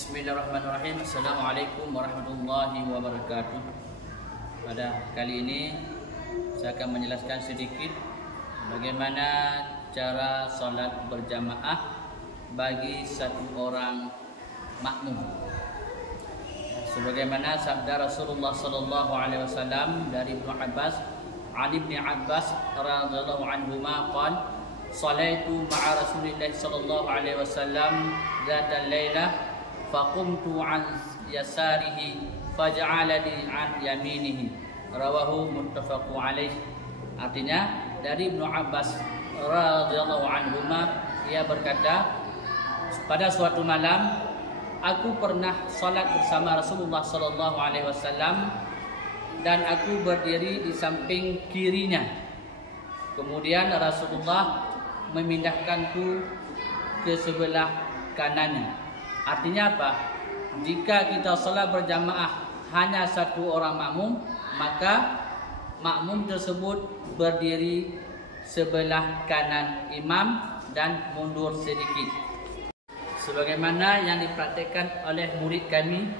Bismillahirrahmanirrahim. Assalamualaikum warahmatullahi wabarakatuh. Pada kali ini saya akan menjelaskan sedikit bagaimana cara solat berjamaah bagi satu orang makmum. Sebagaimana sabda Rasulullah sallallahu alaihi wasallam dari Ibnu Abbas, Ali bin Abbas radhiyallahu anhuma qala salaitu ma'a Rasulillah sallallahu alaihi wasallam dzata lailah faqumtu an yasarihi faj'alani an yaminihi, rawahu muttafaqu alaih. Artinya dari Ibnu Abbas radhiyallahu anhuma, ia berkata, pada suatu malam aku pernah salat bersama Rasulullah sallallahu alaihi wasallam dan aku berdiri di samping kirinya. Kemudian Rasulullah memindahkanku ke sebelah kanannya. Artinya apa? Jika kita salat berjamaah hanya satu orang makmum, maka makmum tersebut berdiri sebelah kanan imam dan mundur sedikit, sebagaimana yang dipraktikkan oleh murid kami.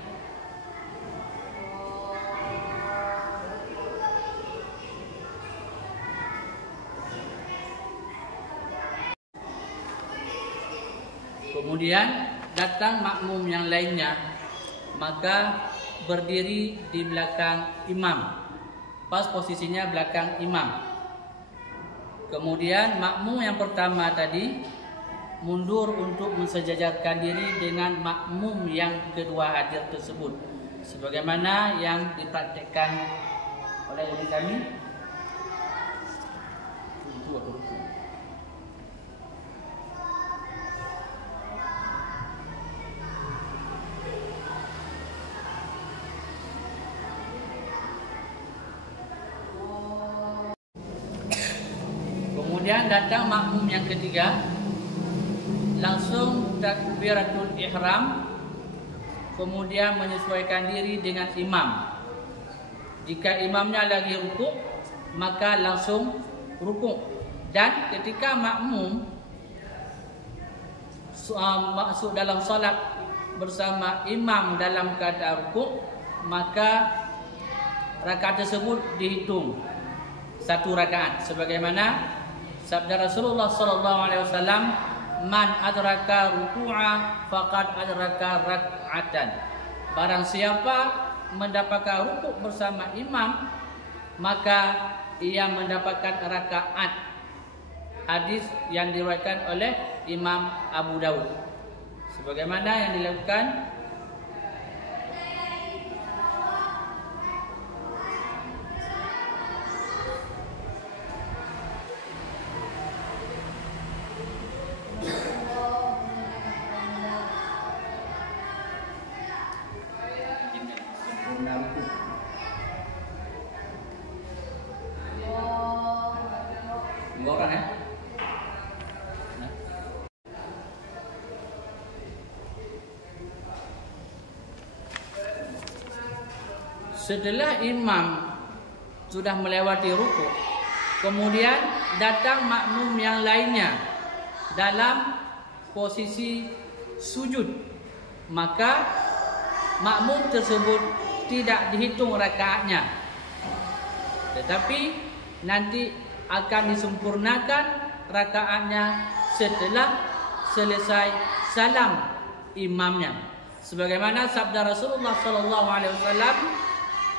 Kemudian datang makmum yang lainnya, maka berdiri di belakang imam, pas posisinya belakang imam. Kemudian makmum yang pertama tadi mundur untuk mensejajarkan diri dengan makmum yang kedua hadir tersebut, sebagaimana yang dipraktikkan oleh murid kami. Kemudian datang makmum yang ketiga, langsung takbiratul ihram, kemudian menyesuaikan diri dengan imam. Jika imamnya lagi rukuk, maka langsung rukuk. Dan ketika makmum masuk dalam salat bersama imam dalam keadaan rukuk, maka rakaat tersebut dihitung satu rakaat, sebagaimana sabda Rasulullah sallallahu alaihi wasallam, man adraka ruku'a faqad adraka rak'atan. Barang siapa mendapatkan rukuk bersama imam, maka ia mendapatkan rakaat. Hadis yang diriwayatkan oleh Imam Abu Daud. Sebagaimana yang dilakukan dua orang ya. Setelah imam sudah melewati rukuk, kemudian datang makmum yang lainnya dalam posisi sujud, maka makmum tersebut tidak dihitung rakaatnya, tetapi nanti akan disempurnakan rakaatnya setelah selesai salam imamnya, sebagaimana sabda Rasulullah sallallahu alaihi wasallam,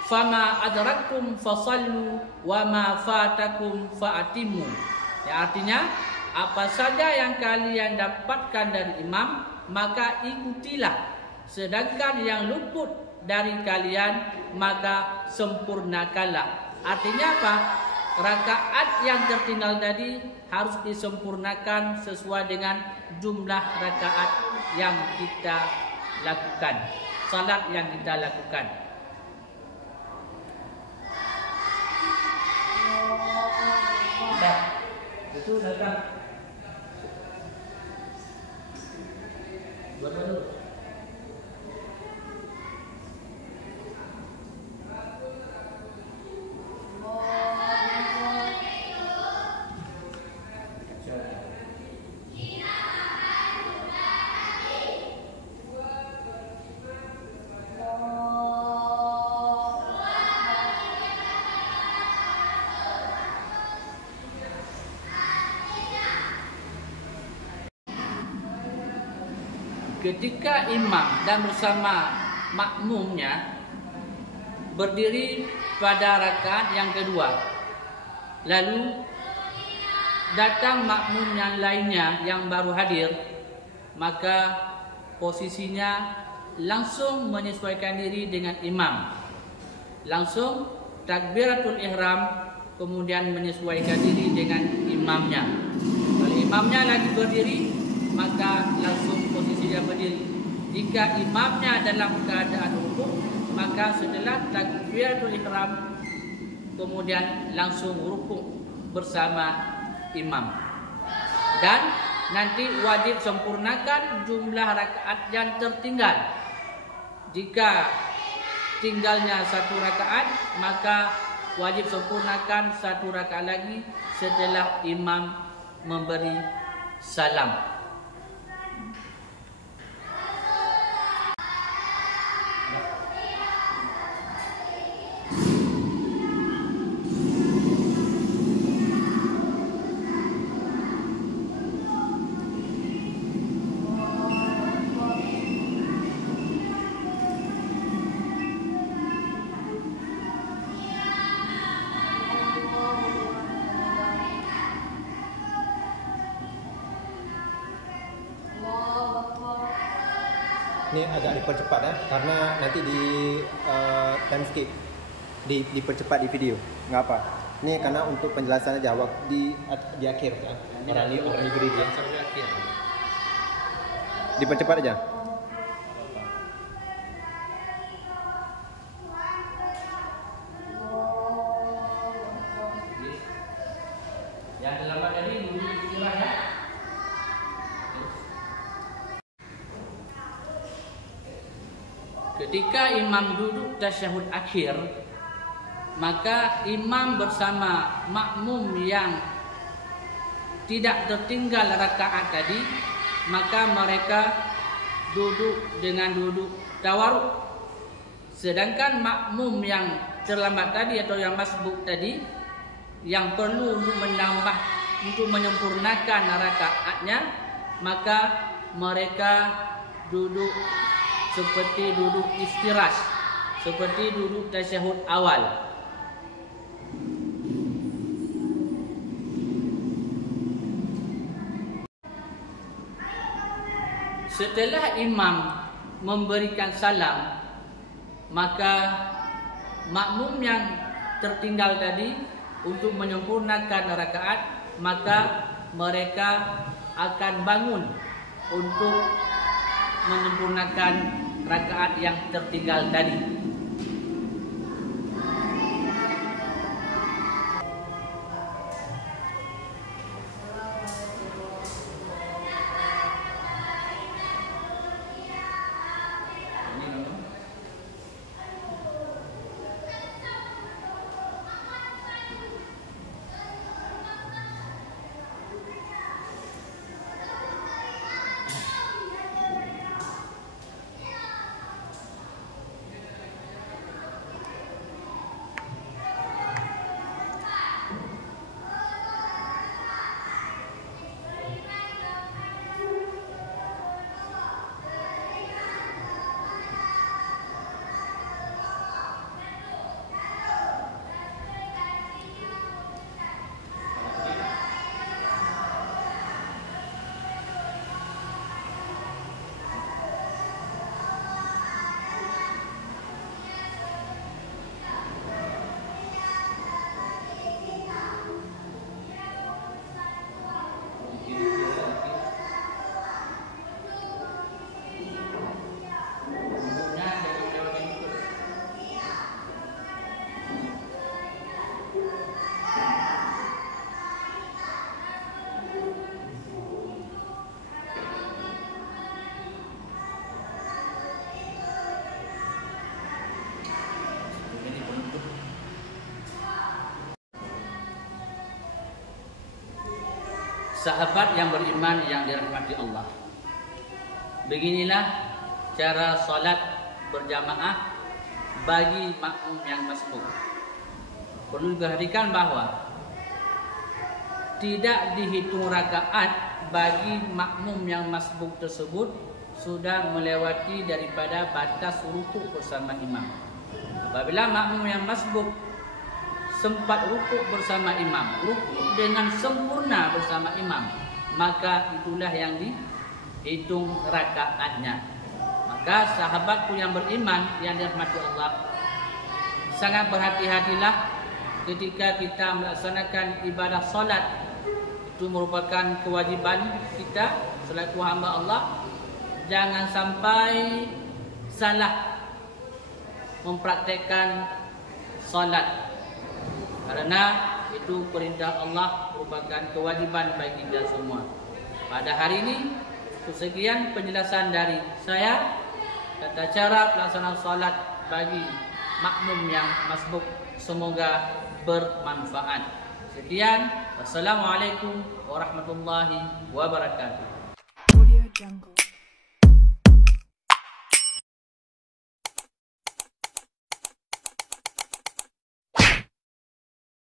fama adraktum fasallu wa ma fatakum fa'atimu. Ya, artinya apa saja yang kalian dapatkan dari imam, maka ikutilah, sedangkan yang luput dari kalian maka sempurnakanlah. Artinya apa? Rakaat yang tertinggal tadi harus disempurnakan sesuai dengan jumlah rakaat yang kita lakukan, salat yang kita lakukan. Dah, itu datang. Buat dulu. ketika imam dan bersama makmumnya berdiri pada rakaat yang kedua, lalu datang makmum yang lainnya yang baru hadir, maka posisinya langsung menyesuaikan diri dengan imam, langsung takbiratul ihram, kemudian menyesuaikan diri dengan imamnya. Kalau imamnya lagi berdiri, maka langsung posisinya berdiri. Jika imamnya dalam keadaan rukuk, maka setelah takbiratul ihram kemudian langsung rukuk bersama imam. Dan nanti wajib sempurnakan jumlah rakaat yang tertinggal. Jika tinggalnya 1 rakaat, maka wajib sempurnakan 1 rakaat lagi setelah imam memberi salam. Ini agak dipercepat karena nanti di time skip dipercepat di video. Enggak apa. Ini karena untuk penjelasan aja waktu di akhir kan. Orang beri dia. Dipercepat aja. Yang dalam tadi duduk istirahat ya. Ketika imam duduk tasyahud akhir, maka imam bersama makmum yang tidak tertinggal rakaat tadi, maka mereka duduk dengan duduk tawarruk. Sedangkan makmum yang terlambat tadi atau yang masbuk tadi, yang perlu untuk menambah, untuk menyempurnakan rakaatnya, maka mereka duduk seperti duduk istirahat, seperti duduk tasyahud awal. Setelah imam memberikan salam, maka makmum yang tertinggal tadi untuk menyempurnakan rakaat, maka mereka akan bangun untuk menyempurnakan rakaat yang tertinggal tadi. Sahabat yang beriman yang dirahmati Allah, beginilah cara salat berjamaah bagi makmum yang masbuk. Perlu diperhatikan bahawa tidak dihitung rakaat bagi makmum yang masbuk tersebut sudah melewati daripada batas rukuk bersama imam. Apabila makmum yang masbuk sempat rukuk bersama imam, rukuk dengan sempurna bersama imam, maka itulah yang dihitung rakaatnya. Maka sahabatku yang beriman yang dirahmati Allah, sangat berhati-hatilah ketika kita melaksanakan ibadah solat. Itu merupakan kewajiban kita selaku hamba Allah. Jangan sampai salah mempraktekkan solat, karena itu perintah Allah, merupakan kewajiban bagi kita semua. Pada hari ini, sekian penjelasan dari saya tata cara pelaksanaan solat bagi makmum yang masbuk. Semoga bermanfaat. Sekian, wassalamualaikum warahmatullahi wabarakatuh. Audio Jungle.